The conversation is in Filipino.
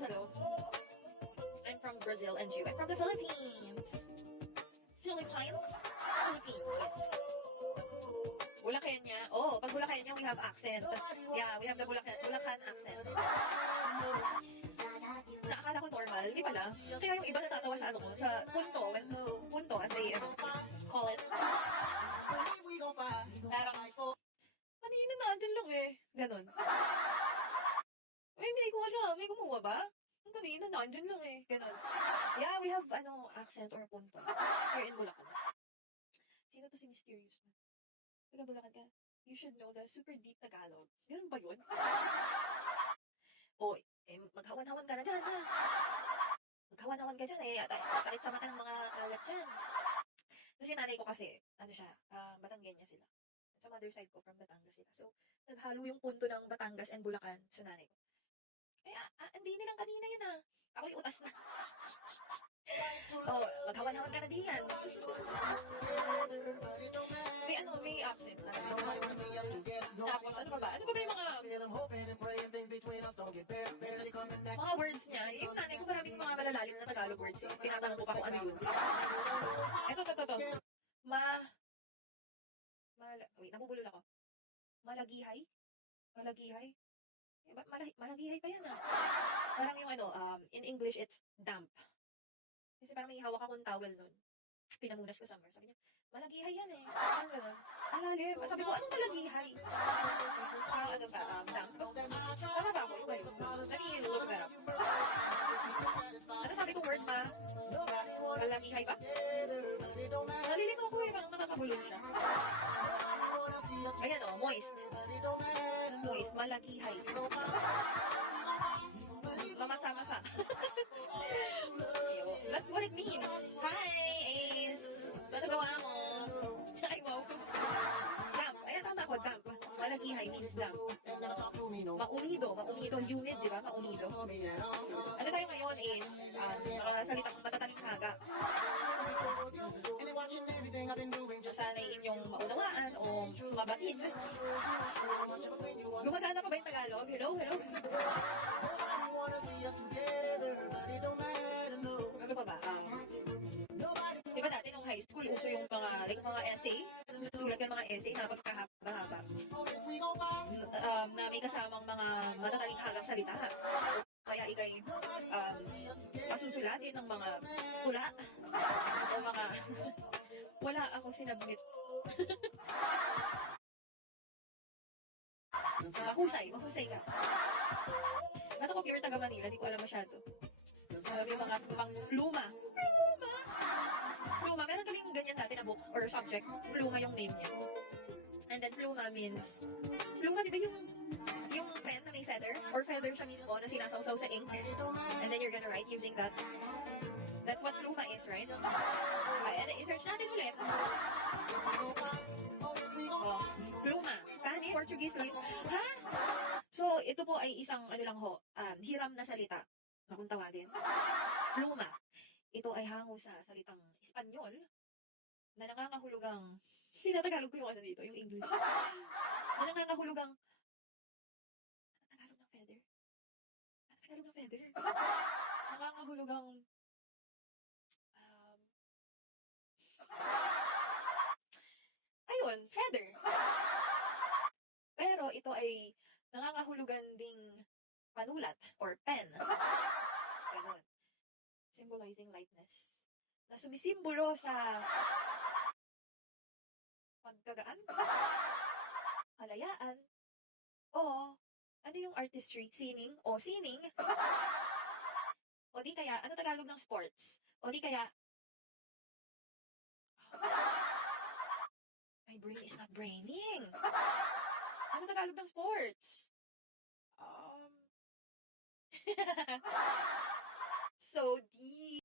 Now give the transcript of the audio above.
hello. I'm from Brazil and you. I'm from the Philippines. Philippines? Philippines, yes. Bulakenyo. Oh, pag Bulakenyo, we have accent. Yeah, we have the Bulacan accent. Nakakala ko normal, hindi pala. Kaya yung iba natatawa sa ano ko, sa punto, as they call it. Parang, kanina na, andyan lang eh. Ganon. Ay, hindi ko alam. May gumawa ba? Kanina na, andyan lang eh. Ganon. Yeah, we have, accent or punto. Here in Bulacan. Sino to si Mysterious Man? Taga Bulacan ka. You should know the super deep Tagalog. Ganun ba yun? O, maghawan-hawan ka na dyan, ha? Maghawan-hawan ka dyan, eh. At sakit sa mata ng mga kalat dyan. Kasi nanay ko kasi, Batanggenya sila. Sa mother side ko, from Batangas sila. So, naghalo yung punto ng Batangas and Bulacan sa nanay ko. Kaya, hindi nilang kanina yun, ha? Ako yung utas na. Maghawan-hawan ka na diyan. May accent na. Tapos, ano pa ba? Ano pa ba yung mga words niya? Yung nanay ko, maraming mga malalalim na Tagalog words. Tinatanong ko pa kung ano yun. Ito. Wait, nabubulol ako. Malagihay? Ba't malagihay pa yan, ah? Parang yung in English, it's damp. Kasi parang may hawak akong towel nun. Pinamunas ko somewhere. Sabi niya, malagihay yan eh. Parang ganun. Ang lalim. Sabi ko, anong malagihay? Damp. So, tama ba ako? Yung galing. Let me look that up. Ano sabi kong word, ma? Malagihay ba? Nalilito ako eh. Parang nakakabulong siya. Ayan o, moist. Moist, malagihay. Mamasa-masa. That's what it means. Hi, Ace. Ano gawa mo? Ay, wow. Damp. Ayan, tama ko, damp. Malagihay means damp. Maumido, humid, di ba? Maumido. Ano tayo ngayon is, mga salitang matatalikhaga. Sanay inyong maunawaan o mabatid. Gumagana pa ba yung Tagalog? Hello? Ano pa ba? Diba dati nung high school, uso yung mga essay? Susulat yung mga essay na pagkahaba-haba. Na may kasamang mga matatalikhagang salita. Kaya ikay pasusulatin ng mga tula o mga wala ako sinabmit. Mahusay ka. Ba't ako pure taga Manila? Di ko alam masyado. May mga pluma. Meron kaming ganyan dati na book or subject. Pluma yung name niya. And then pluma means, pluma di ba yung pen na may feather? Or feather siya mismo na sinasawsaw sa ink? And then you're gonna write using that. That's what pluma is, right? And i-search natin ulit. Pluma. Spanish, Portuguese lang. Ha? So, ito po ay isang, hiram na salita na kung tawagin. Pluma. Ito ay hango sa salitang Espanyol na nangangahulugang, sinatagalog ko yung dito, yung English. Na nangangahulugang, Tagalog ng feather? Nangangahulugang, ayun, feather. Pero ito ay nangangahulugan ding panulat or pen. Ganun. Symbolizing lightness. Na sumisimbolo sa pagkagaan, kalayaan, o ano yung artistry? Sining? O sining? O di kaya, ano Tagalog ng sports? O di kaya, my brain is not braining. Ano Tagalog ng sports? So deep.